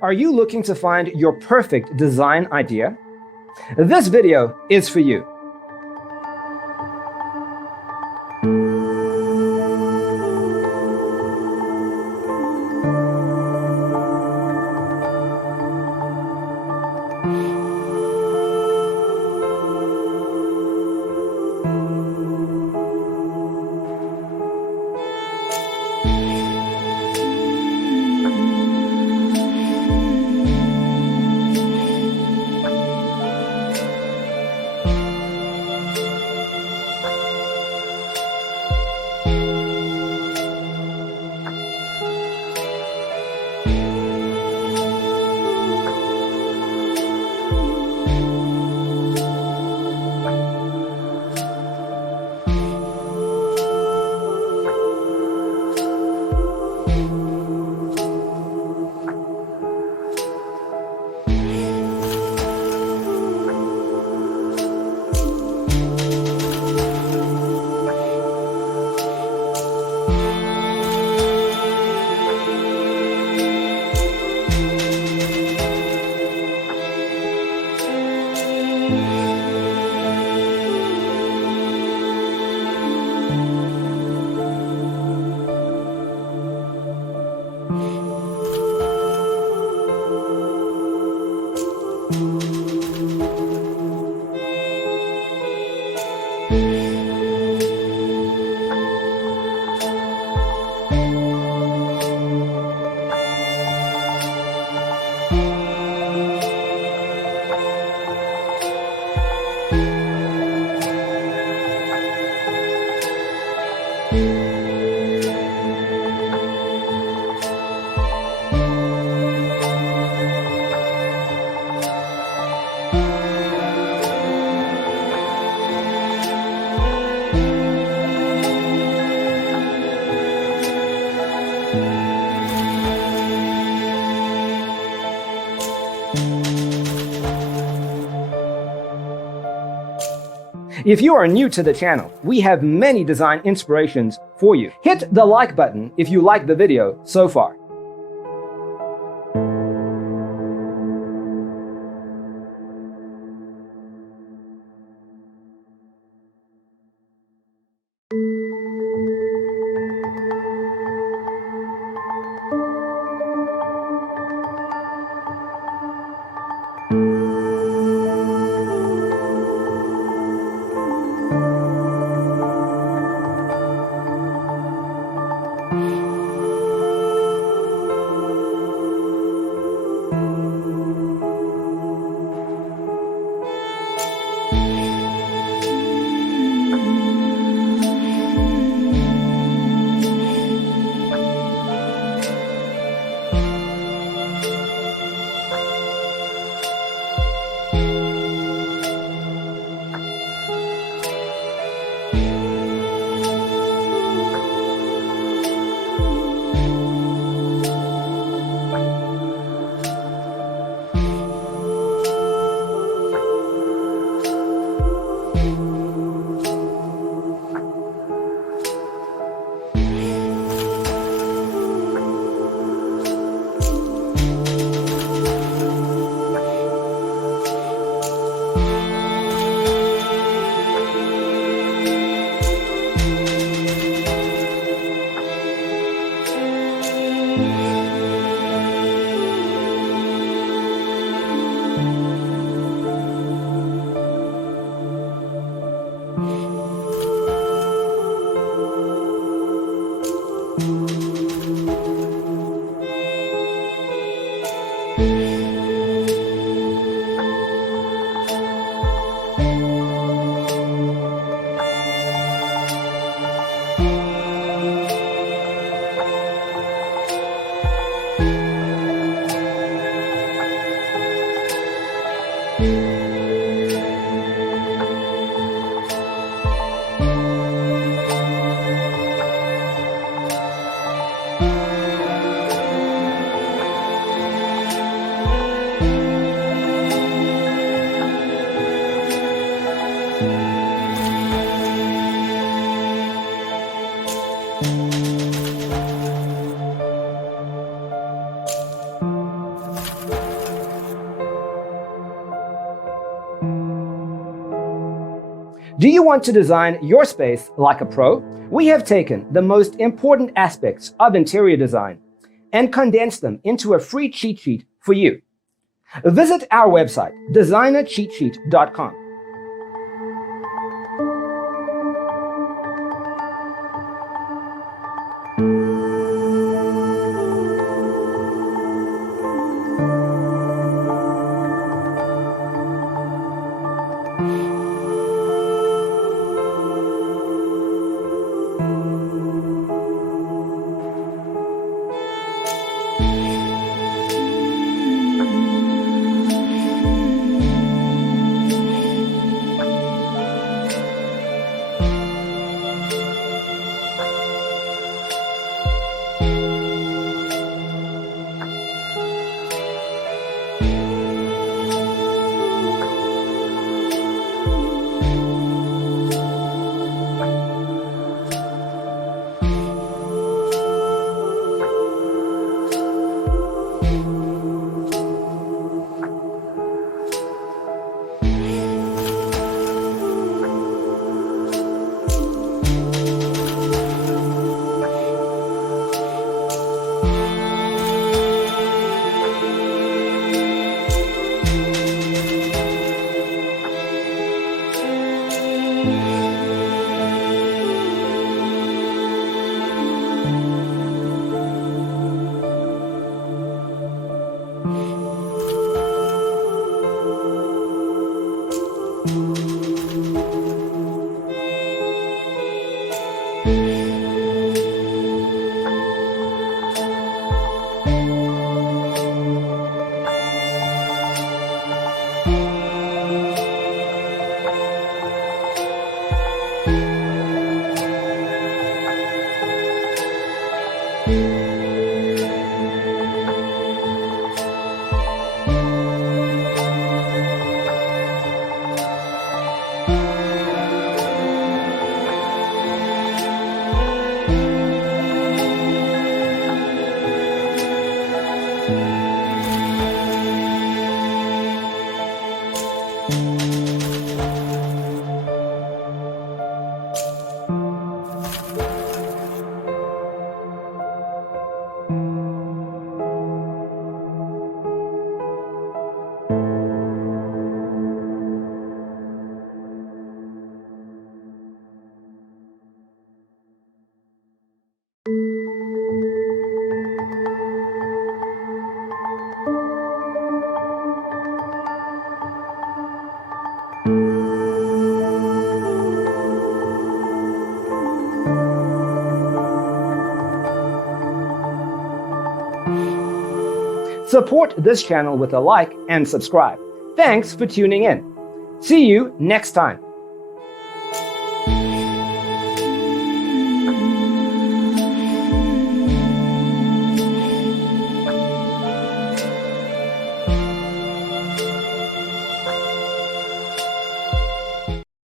Are you looking to find your perfect design idea? This video is for you. If you are new to the channel, we have many design inspirations for you. Hit the like button if you like the video so far. Do you want to design your space like a pro? We have taken the most important aspects of interior design and condensed them into a free cheat sheet for you. Visit our website, designercheatsheet.com. Support this channel with a like and subscribe. Thanks for tuning in. See you next time.